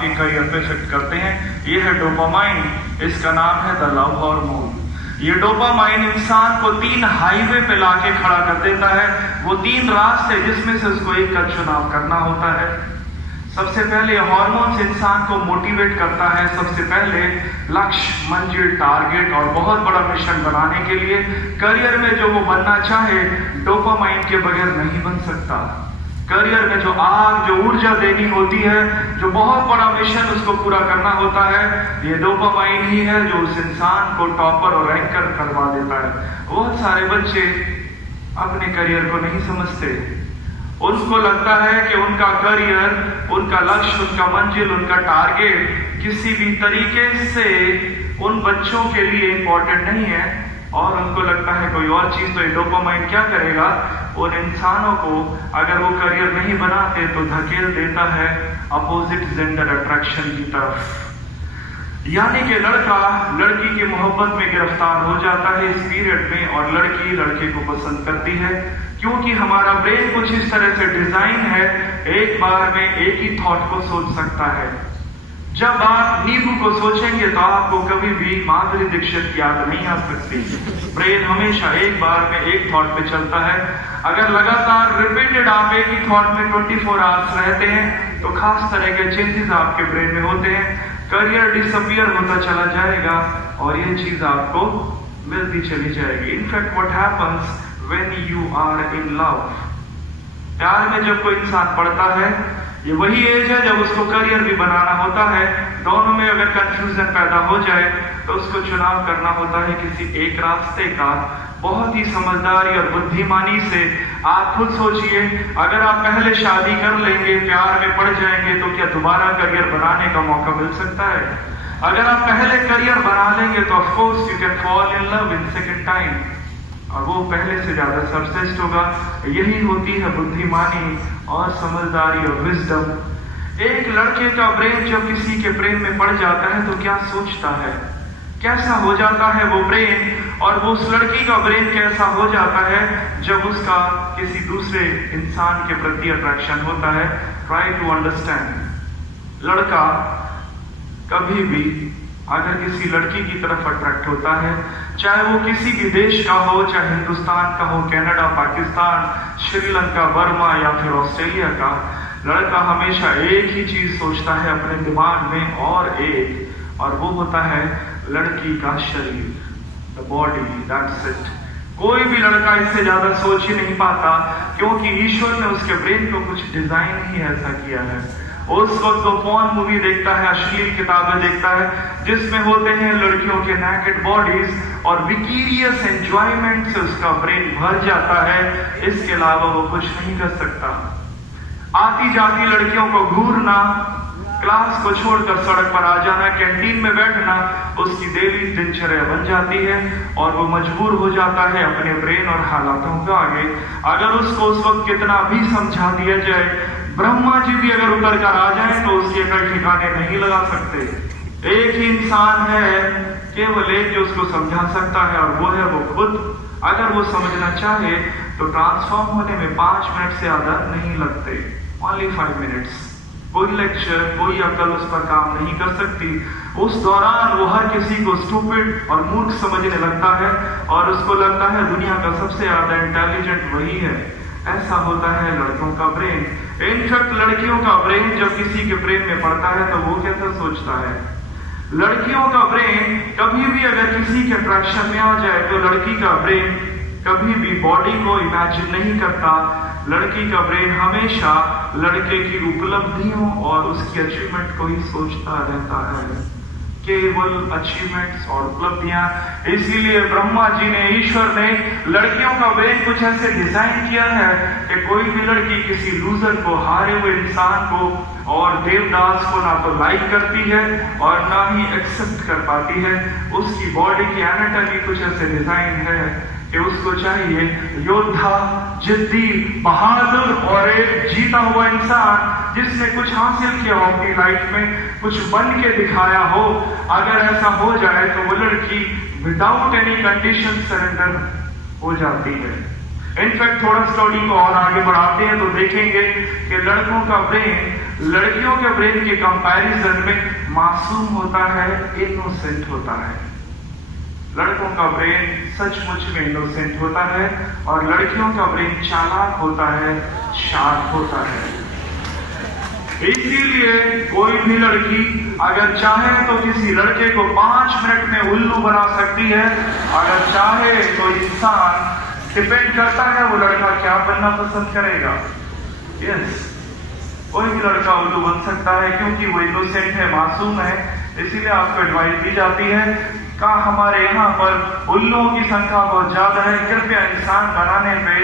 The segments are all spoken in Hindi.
के करियर पे इफेक्ट करते हैं। ये है डोपामाइन, इसका नाम है द लव हार्मोन। ये डोपामाइन इंसान को 3 हाईवे पे लाके खड़ा कर देता है। वो 3 रास्ते जिसमें से उसको एक का चुनाव करना होता है। सबसे पहले हार्मोन्स इंसान को मोटिवेट करता है, सबसे पहले लक्ष्य, मंजिल, टारगेट और बहुत बड़ा मिशन बनाने के लिए। करियर में जो वो बनना चाहे डोपामाइन के बगैर नहीं बन सकता। करियर में जो आग, जो ऊर्जा देनी होती है, जो बहुत बड़ा मिशन उसको पूरा करना होता है, ये डोपामाइन ही है जो उस इंसान को टॉपर और रैंकर करवा देता है। बहुत सारे बच्चे अपने करियर को नहीं समझते। उनको लगता है कि उनका करियर, उनका लक्ष्य, उनका मंजिल, उनका टारगेट किसी भी तरीके से उन बच्चों के लिए इंपॉर्टेंट नहीं है और उनको लगता है कोई और चीज। तो ये डोपामाइन क्या करेगा, उन इंसानों को अगर वो करियर नहीं बनाते तो धकेल देता है अपोजिट जेंडर अट्रैक्शन की तरफ। यानी कि लड़का लड़की की मोहब्बत में गिरफ्तार हो जाता है इस पीरियड में और लड़की लड़के को पसंद करती है, क्योंकि हमारा ब्रेन कुछ इस तरह से डिजाइन है, एक बार में एक ही थॉट को सोच सकता है। जब आप नींबू को सोचेंगे तो आपको कभी भी माधुरी दीक्षित याद नहीं आ सकती। ब्रेन हमेशा एक बार में एक थॉट पे चलता है। अगर लगातार रिपीटेड आप एक ही थॉट में 24 आवर्स रहते हैं तो खास तरह के चेंजेस आपके ब्रेन में होते हैं। करियर डिसअपियर होता चला जाएगा और ये चीज आपको मिलती चली जाएगी। In fact what happens when you are in love, प्यार में जब कोई इंसान पड़ता है, ये वही एज है जब उसको करियर भी बनाना होता है। दोनों में अगर कंफ्यूजन पैदा हो जाए तो उसको चुनाव करना होता है किसी एक रास्ते का। बहुत ही समझदारी और बुद्धिमानी से आप खुद सोचिए, अगर आप पहले शादी कर लेंगे, प्यार में पड़ जाएंगे तो क्या दोबारा करियर बनाने का मौका मिल सकता है? अगर आप पहले करियर बना लेंगे तो of course you can fall in love in second time और वो पहले से ज्यादा सर्वश्रेष्ठ होगा। यही होती है बुद्धिमानी और समझदारी और विजडम। एक लड़के का ब्रेन जब किसी के प्रेम में पड़ जाता है तो क्या सोचता है, कैसा हो जाता है वो ब्रेन, और वो उस लड़की का ब्रेन कैसा हो जाता है जब उसका किसी दूसरे इंसान के प्रति अट्रैक्शन होता है। Try to understand. लड़का कभी भी अगर किसी लड़की की तरफ अट्रैक्ट होता है, चाहे वो किसी भी देश का हो, चाहे हिंदुस्तान का हो, कनाडा, पाकिस्तान, श्रीलंका, बर्मा या फिर ऑस्ट्रेलिया का, लड़का हमेशा एक ही चीज सोचता है अपने दिमाग में और वो होता है लड़की का शरीर, द बॉडी, दैट्स इट। कोई भी लड़का इससे ज्यादा सोच ही नहीं पाता, क्योंकि ईश्वर ने उसके ब्रेन को कुछ डिजाइन ही ऐसा किया है। उस वक्त वो फोन मूवी देखता है, अश्लील किताबें देखता है जिसमें होते हैं लड़कियों के नैकेड बॉडीज और विकीरियस एंजॉयमेंट से उसका ब्रेन भर जाता है। इसके अलावा वो कुछ नहीं कर सकता। आती जाती लड़कियों को घूरना, क्लास को छोड़कर सड़क पर आ जाना, कैंटीन में बैठना उसकी डेली दिनचर्या बन जाती है और वो मजबूर हो जाता है अपने ब्रेन और हालातों के आगे। अगर उसको उस वक्त कितना भी समझा दिया जाए, ब्रह्मा जी भी अगर उतर कर आ जाए तो उसके अगर ठिकाने नहीं लगा सकते। एक ही इंसान है, केवल एक जो उसको समझा सकता है और वो है वो खुद। अगर वो समझना चाहे तो ट्रांसफॉर्म होने में 5 मिनट से ज्यादा नहीं लगते, ओनली 5 मिनट्स। कोई लेक्चर, कोई अकल उस पर काम नहीं कर सकती। उस दौरान वो हर किसी को स्टूपिड और मूर्ख समझने लगता है और उसको लगता है दुनिया का सबसे ज्यादा इंटेलिजेंट वही है। ऐसा होता है लड़कों का ब्रेन। इनफैक्ट लड़कियों का ब्रेन जब किसी के प्रेम में पड़ता है तो वो कैसा सोचता है। लड़कियों का ब्रेन कभी भी अगर किसी के अट्रैक्शन में आ जाए तो लड़की का ब्रेन कभी भी बॉडी को इमेजिन नहीं करता। लड़की का ब्रेन हमेशा लड़के की उपलब्धियों और उसकी अचीवमेंट को ही सोचता रहता है, केवल अचीवमेंट्स और उपलब्धियां। इसीलिए ब्रह्मा जी ने, ईश्वर ने लड़कियों का ब्रेन कुछ ऐसे डिजाइन किया है कि कोई भी लड़की किसी लूजर को, हारे हुए इंसान को और देवदास को ना तो लाइक करती है और ना ही एक्सेप्ट कर पाती है। उसकी बॉडी की एनाटॉमी कुछ ऐसे डिजाइन है कि उसको चाहिए योद्धा, जिद्दी, बहादुर और एक जीता हुआ इंसान जिसने कुछ हासिल किया हो अपनी लाइफ में, कुछ बन के दिखाया हो। अगर ऐसा हो जाए तो वो लड़की विदाउट एनी कंडीशन सरेंडर हो जाती है। इनफैक्ट थोड़ा स्टडी को और आगे बढ़ाते हैं तो देखेंगे कि लड़कों का ब्रेन लड़कियों के ब्रेन के कंपैरिजन में मासूम होता है, इनोसेंट होता है। लड़कों का ब्रेन सचमुच में इनोसेंट होता है और लड़कियों का ब्रेन चालाक होता है, शार्प होता है। इसीलिए कोई भी लड़की अगर चाहे तो किसी लड़के को 5 मिनट में उल्लू बना सकती है। अगर चाहे तो इंसान डिपेंड करता है वो लड़का क्या बनना पसंद करेगा। यस, कोई भी लड़का उल्लू बन सकता है क्योंकि वो इनोसेंट है, मासूम है। इसीलिए आपको एडवाइस दी जाती है का हमारे यहाँ पर उल्लुओं की संख्या बहुत ज्यादा है, कृपया इंसान बनाने पे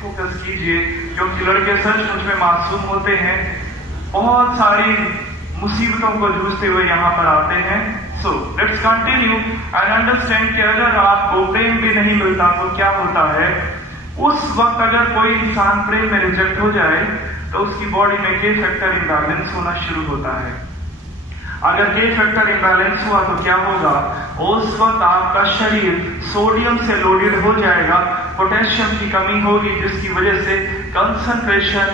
फोकस कीजिए क्योंकि लड़के सचमुच में मासूम होते हैं, बहुत सारी मुसीबतों को जूझते हुए यहाँ पर आते हैं। So let's continue and understand कि अगर आपको प्रेम भी नहीं मिलता तो क्या होता है। उस वक्त अगर कोई इंसान प्रेम में रिजेक्ट हो जाए तो उसकी बॉडी में के फैक्टर इम्बैलेंस होना शुरू होता है। अगर के फैक्टर इम्बैलेंस हुआ तो क्या होगा, उस वक्त आपका शरीर सोडियम से लोडेड हो जाएगा, पोटेशियम की कमी होगी जिसकी वजह से कंसंट्रेशन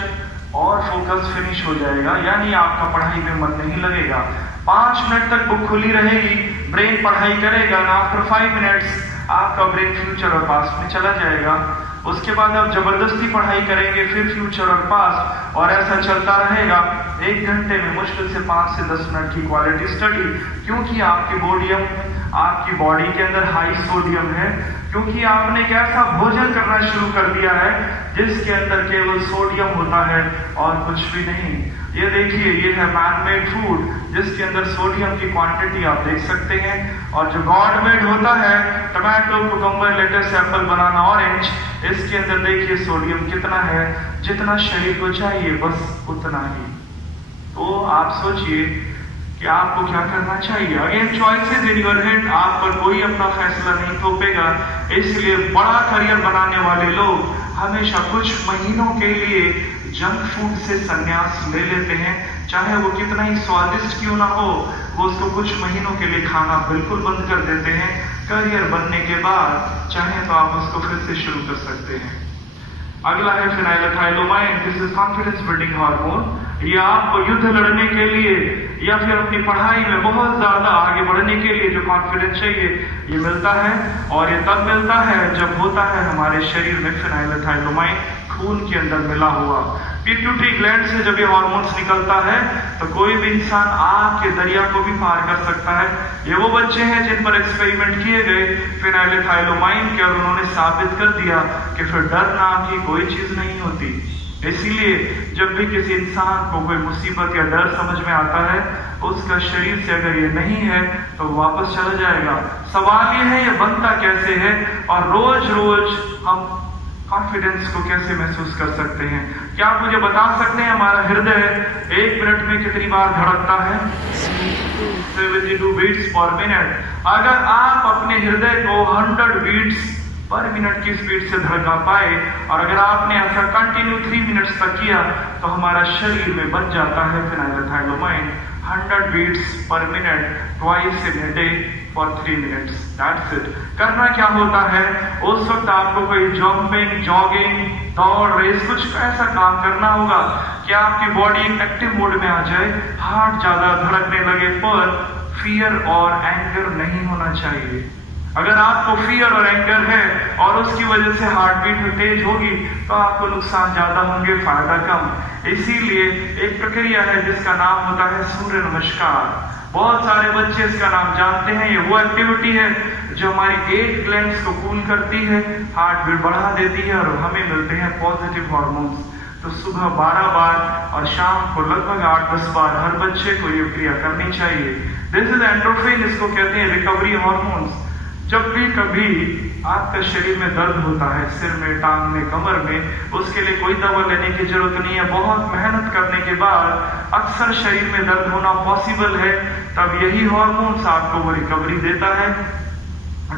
और फोकस फिनिश हो जाएगा, यानी आपका पढ़ाई में मन नहीं लगेगा। 5 मिनट तक बुक खुली रहेगी, ब्रेन पढ़ाई करेगा ना, आफ्टर 5 मिनट्स आपका ब्रेन फ्यूचर और पास्ट में चला जाएगा। उसके बाद आप जबरदस्ती पढ़ाई करेंगे, फिर फ्यूचर और पास्ट, और ऐसा चलता रहेगा 1 घंटे में मुश्किल से 5 से 10 मिनट की क्वालिटी स्टडी, क्योंकि आपकी बॉडी के अंदर हाई सोडियम है, क्योंकि आपने एक ऐसा भोजन करना शुरू कर दिया है जिसके अंदर केवल सोडियम होता है और कुछ भी नहीं। ये देखिए, ये है मैन मेड फूड जिसके अंदर सोडियम की क्वांटिटी आप देख सकते हैं, और जो गॉड मेड होता है टमाटो, कुकुम्बर, लेटस, एप्पल, बनाना, ऑरेंज, इसके अंदर देखिए सोडियम कितना है, जितना शरीर को चाहिए बस उतना ही। तो आप सोचिए कि आपको क्या करना चाहिए। Again choices in your hand, आप पर कोई अपना फैसला नहीं थोपेगा। इसलिए बड़ा करियर बनाने वाले लोग हमेशा कुछ महीनों के लिए जंक फूड से संन्यास ले लेते हैं, चाहे वो कितना ही स्वादिष्ट क्यों ना हो, वो उसको कुछ महीनों के लिए खाना बिल्कुल बंद कर देते हैं। करियर बनने के बाद चाहे तो आप उसको फिर से शुरू कर सकते हैं। अगला है phenylethylamine. This is confidence building hormone. ये आपको युद्ध लड़ने के लिए या फिर अपनी पढ़ाई में बहुत ज्यादा आगे बढ़ने के लिए जो कॉन्फिडेंस चाहिए ये मिलता है, और ये तब मिलता है जब होता है हमारे शरीर में फेनिलएथाइलोमाइन खून के अंदर मिला हुआ। पिट्यूटरी ग्लैंड से जब ये हार्मोन्स निकलता है तो कोई भी इंसान आग के दरिया को भी पार कर सकता है। ये वो बच्चे हैं जिन पर एक्सपेरिमेंट किए गए फेनिलएथाइलोमाइन के, और उन्होंने साबित कर दिया कि फिर डर नाम की कोई चीज नहीं होती। इसीलिए जब भी किसी इंसान को कोई मुसीबत या डर समझ में आता है, उसका शरीर से अगर ये नहीं है तो वापस चला जाएगा। सवाल ये है ये बनता कैसे है, और रोज रोज हम कॉन्फिडेंस को कैसे महसूस कर सकते हैं। क्या आप मुझे बता सकते हैं हमारा हृदय 1 मिनट में कितनी बार धड़कता है? 72 बीट्स पर मिनट। अगर आप अपने हृदय को 100 बीट्स पर मिनट की स्पीड से धड़का पाए, और अगर आपने ऐसा कंटिन्यू 3 मिनट्स तक किया, तो हमारा शरीर में बन जाता है phenylethylamine 100 beats per minute twice in a day for 3 minutes. That's it. करना क्या होता है, उस वक्त आपको कोई जंपिंग, जॉगिंग, दौड़, रेस, कुछ ऐसा काम करना होगा कि आपकी बॉडी एक्टिव मोड में आ जाए, हार्ट ज्यादा धड़कने लगे, पर फियर और एंगर नहीं होना चाहिए। अगर आपको फियर और एंगर है और उसकी वजह से हार्ट बीट तेज होगी तो आपको नुकसान ज्यादा होंगे, फायदा कम। इसीलिए एक प्रक्रिया है जिसका नाम होता है सूर्य नमस्कार। बहुत सारे बच्चे इसका नाम जानते हैं। ये वो एक्टिविटी है जो हमारी 8 ग्लैंड्स को कूल करती है, हार्ट बीट बढ़ा देती है, और हमें मिलते हैं पॉजिटिव हार्मोन्स। तो सुबह 12 बार और शाम को लगभग 8-10 बार हर बच्चे को ये क्रिया करनी चाहिए। दिस इज एंडोर्फिन, इसको कहते हैं रिकवरी हार्मोन्स। जब भी कभी आपका शरीर में दर्द होता है, सिर में, टांग में, कमर में, उसके लिए कोई दवा लेने की जरूरत नहीं है। बहुत मेहनत करने के बाद अक्सर शरीर में दर्द होना पॉसिबल है, तब यही हार्मोन्स आपको वो रिकवरी देता है।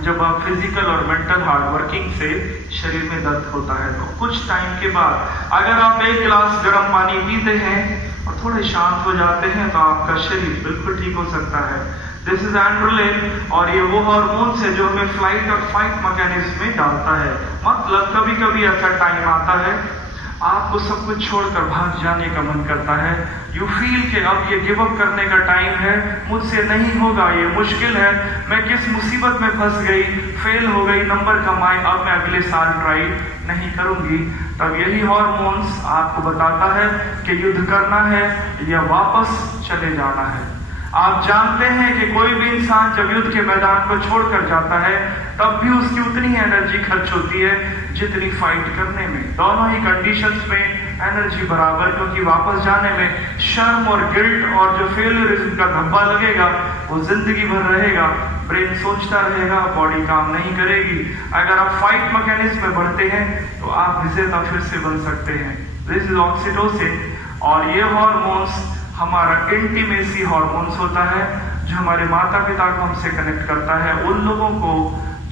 जब आप फिजिकल और मेंटल हार्डवर्किंग से शरीर में दर्द होता है, तो कुछ टाइम के बाद अगर आप एक गिलास गर्म पानी पीते हैं और थोड़े शांत हो जाते हैं, तो आपका शरीर बिल्कुल ठीक हो सकता है। दिस इज एंड्रोलिन, और ये वो हार्मोन है जो हमें फ्लाइट और फाइट मैकेनिज्म में डालता है। मतलब कभी कभी ऐसा टाइम आता है आपको सब कुछ छोड़कर भाग जाने का मन करता है। यू फील कि अब ये गिव अप करने का टाइम है, मुझसे नहीं होगा, ये मुश्किल है, मैं किस मुसीबत में फंस गई, फेल हो गई, नंबर कम आए, अब मैं अगले साल ट्राई नहीं करूंगी। तब यही हार्मोन्स आपको बताता है कि युद्ध करना है या वापस चले जाना है। आप जानते हैं कि कोई भी इंसान जब युद्ध के मैदान को छोड़कर जाता है, तब भी उसकी उतनी एनर्जी खर्च होती है जितनी फाइट करने में। दोनों ही कंडीशंस में एनर्जी बराबर, क्योंकि वापस जाने में शर्म और गिल्ट और जो फेलियरिज्म का धब्बा लगेगा वो जिंदगी भर रहेगा। ब्रेन सोचता रहेगा, बॉडी काम नहीं करेगी। अगर आप फाइट मैकेनिज्म में बढ़ते हैं तो आप विजेता फिर से बन सकते हैं। दिस इज ऑक्सीटोसिन, और ये हार्मोन्स हमारा इंटीमेसी हार्मोन्स होता है जो हमारे माता पिता को हमसे कनेक्ट करता है, उन लोगों को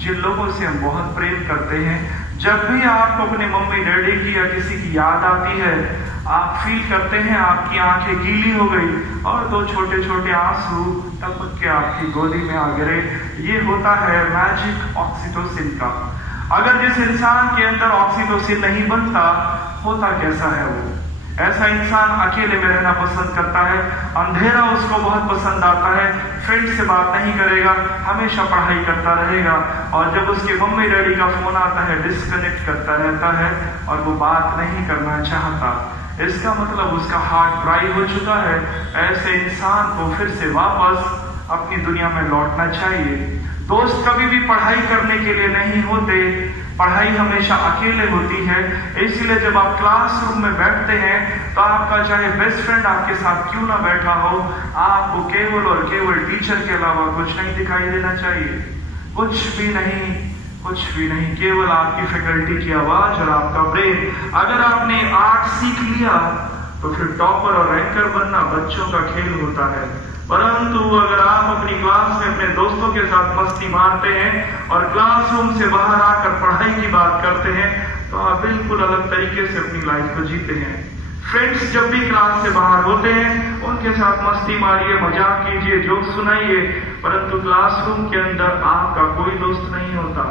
जिन लोगों से हम बहुत प्रेम करते हैं। जब भी आपको अपने मम्मी डैडी की या किसी की याद आती है, आप फील करते हैं आपकी आंखें गीली हो गई और दो छोटे छोटे आंसू टपक के आपकी गोदी में आ गिरे। ये होता है मैजिक ऑक्सीटोसिन का। अगर जिस इंसान के अंदर ऑक्सीटोसिन नहीं बनता, होता कैसा है वो? ऐसा इंसान अकेले में रहना पसंद करता है, अंधेरा उसको बहुत पसंद आता है, फ्रेंड से बात नहीं करेगा, हमेशा पढ़ाई करता रहेगा, और जब उसके मम्मी डैडी का फोन आता है डिस्कनेक्ट करता रहता है और वो बात नहीं करना चाहता। इसका मतलब उसका हार्ट ड्राई हो चुका है। ऐसे इंसान को फिर से वापस अपनी दुनिया में लौटना चाहिए। दोस्त कभी भी पढ़ाई करने के लिए नहीं होते, पढ़ाई हमेशा अकेले होती है। इसलिए जब आप क्लासरूम में बैठते हैं तो आपका चाहे बेस्ट फ्रेंड आपके साथ क्यों ना बैठा हो, आपको केवल और केवल टीचर के अलावा कुछ नहीं दिखाई देना चाहिए। कुछ भी नहीं, कुछ भी नहीं, केवल आपकी फैकल्टी की आवाज और आपका ब्रेन। अगर आपने आर्ट सीख लिया तो फिर टॉपर और रैंकर बनना बच्चों का खेल होता है। परंतु अगर आप अपनी क्लास में अपने दोस्तों के साथ मस्ती मारते हैं और क्लासरूम से बाहर आकर पढ़ाई की बात करते हैं, तो आप बिल्कुल अलग तरीके से अपनी लाइफ को जीते हैं। फ्रेंड्स जब भी क्लास से बाहर होते हैं, उनके साथ मस्ती मारिए, मजाक कीजिए, जोक सुनाइए, परंतु क्लासरूम के अंदर आपका कोई दोस्त नहीं होता,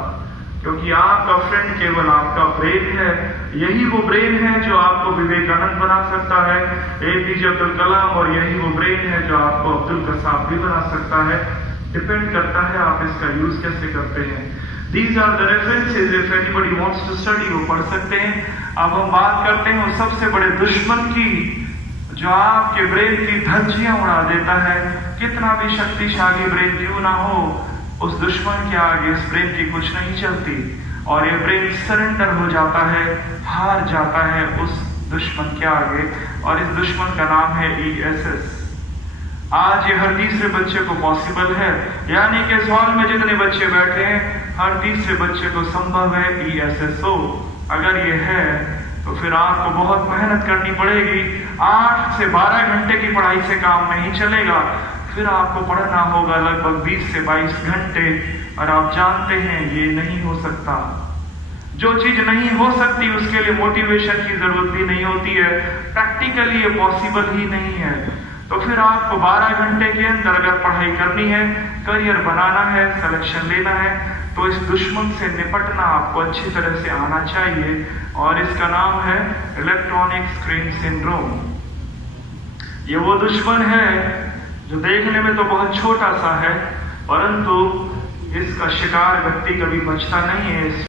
क्योंकि आपका फ्रेंड केवल आपका ब्रेन है। यही वो ब्रेन है जो आपको विवेकानंद बना सकता है, APJ अब्दुल कलाम, और यही वो ब्रेन है जो आपको अब्दुल कसाब भी बना सकता है। डिपेंड करता है आप इसका यूज कैसे करते हैं। These are the references, if anybody wants to study, वो पढ़ सकते हैं। अब हम बात करते हैं उस सबसे बड़े दुश्मन की जो आपके ब्रेन की धज्जियां उड़ा देता है। कितना भी शक्तिशाली ब्रेन क्यों ना हो, उस दुश्मन के आगे इस ब्रेन की कुछ नहीं चलती, और ये ब्रेन सरेंडर हो जाता है, हार जाता है उस दुश्मन के आगे, और इस दुश्मन का नाम है ESS। आज ये हर तीसरे बच्चे को पॉसिबल है, यानी कि इस हॉल में जितने बच्चे बैठे हैं, हर तीसरे बच्चे को संभव है ESSO। अगर ये है तो फिर आपको बहुत मेहनत करनी पड़ेगी। 8 से 12 घंटे की पढ़ाई से काम नहीं चलेगा, फिर आपको पढ़ना होगा लगभग 20 से 22 घंटे, और आप जानते हैं ये नहीं हो सकता। जो चीज नहीं हो सकती उसके लिए मोटिवेशन की जरूरत भी नहीं होती है, प्रैक्टिकली ये पॉसिबल ही नहीं है। तो फिर आपको 12 घंटे के अंदर अगर पढ़ाई करनी है, करियर बनाना है, सिलेक्शन लेना है, तो इस दुश्मन से निपटना आपको अच्छी तरह से आना चाहिए, और इसका नाम है इलेक्ट्रॉनिक स्क्रीन सिंड्रोम। ये वो दुश्मन है जो देखने में तो बहुत छोटा सा है, परंतु इसका शिकार व्यक्ति कभी बचता नहीं है।